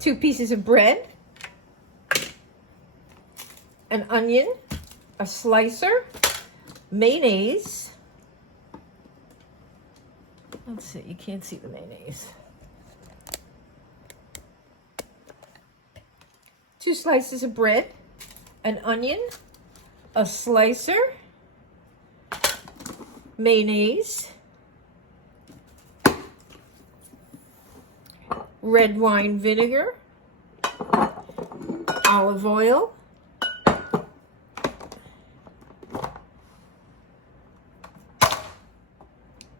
2 pieces of bread, an onion, a slicer, mayonnaise. Let's see, you can't see the mayonnaise. 2 slices of bread, an onion, a slicer, mayonnaise, red wine vinegar, olive oil,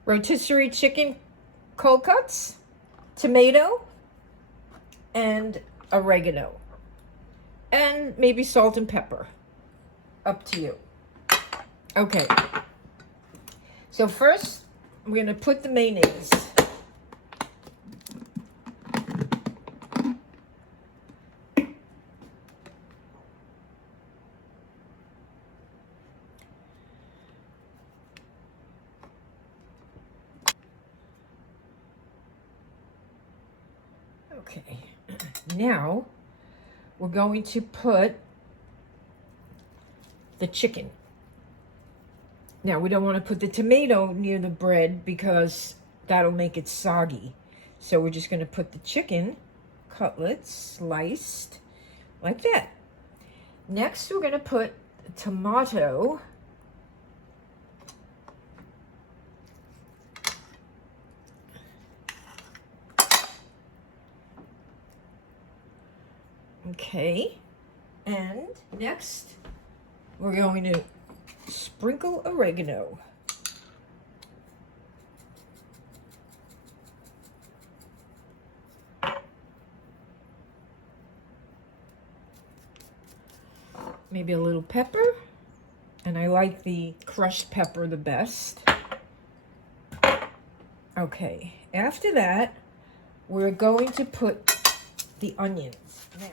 rotisserie chicken cold cuts, tomato, and oregano, and maybe salt and pepper. Up to you. Okay. So first, I'm going to put the mayonnaise. Okay. Now, we're going to put the chicken. Now, we don't want to put the tomato near the bread because that'll make it soggy. So we're just going to put the chicken cutlets sliced like that. Next, we're going to put the tomato. Okay. And next, we're going to sprinkle oregano. Maybe a little pepper. And I like the crushed pepper the best. Okay. After that, we're going to put the onions. Now,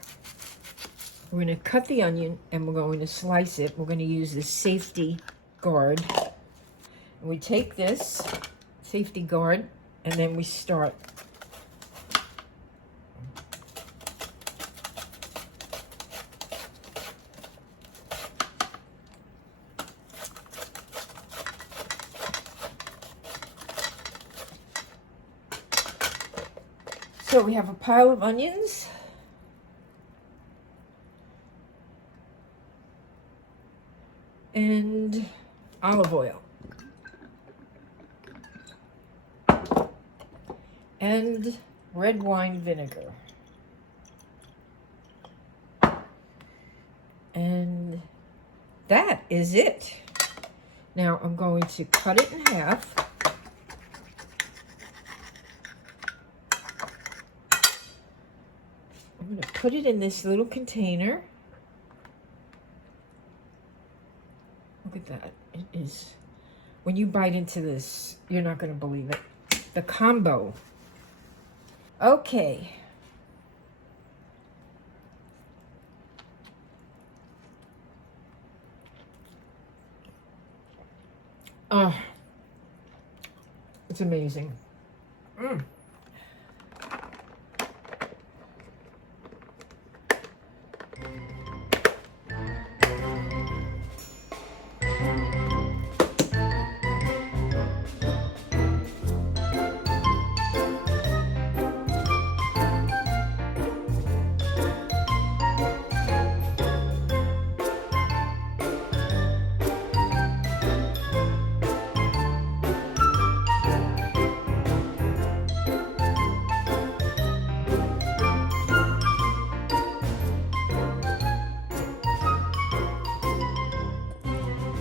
we're going to cut the onion and we're going to slice it. We're going to use this safety guard. And we take this safety guard and then we start. So we have a pile of onions. And olive oil. And red wine vinegar. And that is it. Now I'm going to cut it in half. I'm going to put it in this little container. Look at that. It is, when you bite into this, you're not going to believe it. The combo. Okay. Oh, it's amazing.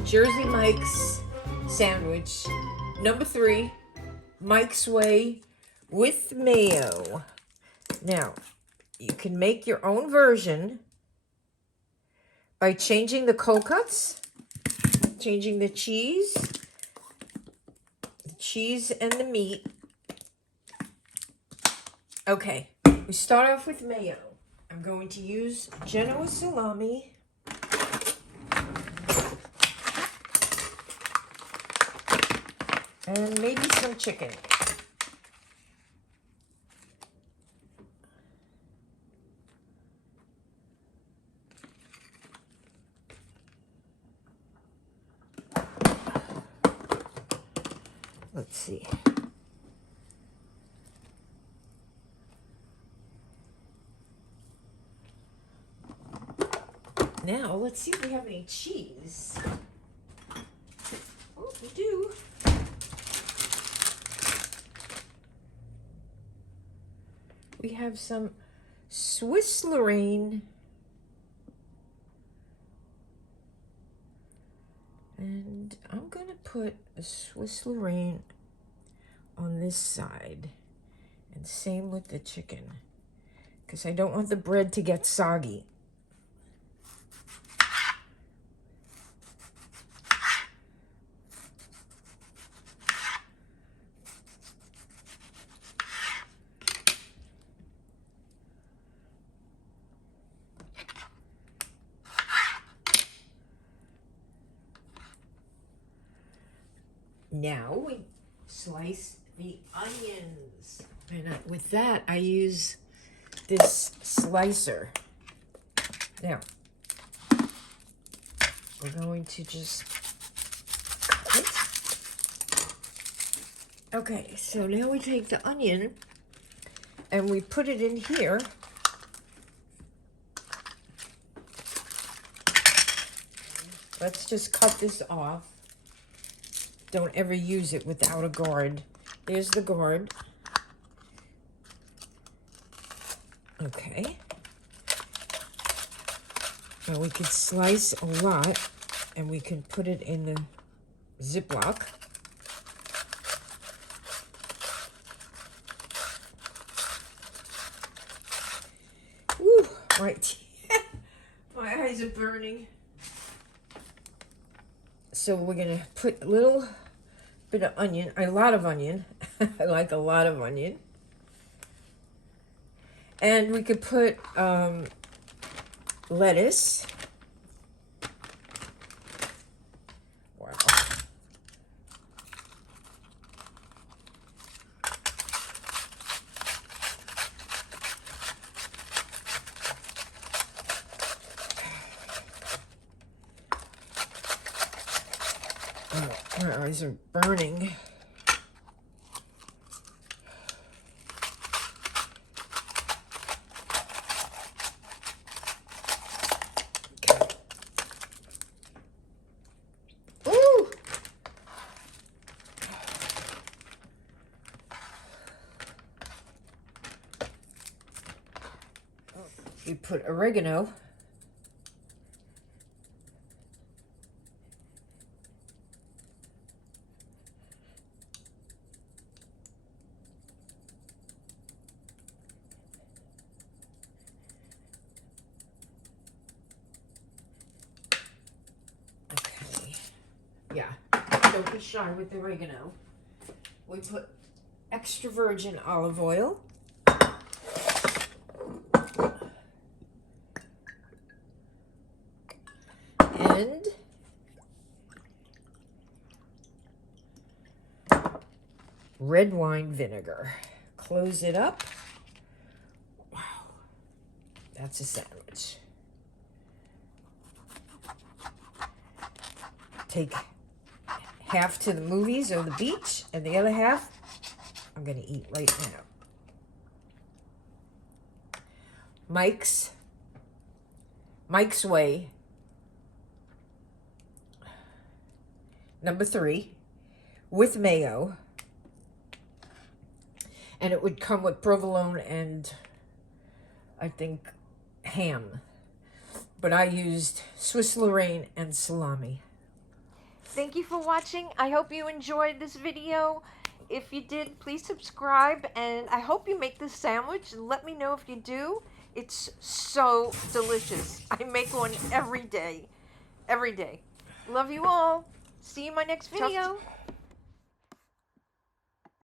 Jersey Mike's sandwich, number 3, Mike's Way with mayo. Now, you can make your own version by changing the cold cuts, changing the cheese and the meat. Okay, we start off with mayo. I'm going to use Genoa salami. And maybe some chicken. Let's see. Now, let's see if we have any cheese. Oh, we do. We have some Swiss Lorraine. And I'm going to put a Swiss Lorraine on this side. And same with the chicken. Because I don't want the bread to get soggy. Now we slice the onions. And with that, I use this slicer. Now, we're going to just cut it. Okay, so now we take the onion and we put it in here. Let's just cut this off. Don't ever use it without a guard. There's the guard. Okay. Now we could slice a lot and we can put it in the Ziploc. Woo, right. My eyes are burning. So we're gonna put a little bit of onion, a lot of onion. I like a lot of onion. And we could put lettuce. Wow. Oh, my eyes are burning. We put oregano. Okay. Yeah, don't be shy with the oregano. We put extra virgin olive oil. And red wine vinegar. Close it up. Wow, that's a sandwich. Take half to the movies or the beach, and the other half I'm gonna eat right now. Mike's Way. Number 3, with mayo. And it would come with provolone and I think ham. But I used Swiss Lorraine and salami. Thank you for watching. I hope you enjoyed this video. If you did, please subscribe. And I hope you make this sandwich. Let me know if you do. It's so delicious. I make one every day. Every day. Love you all. See you in my next video.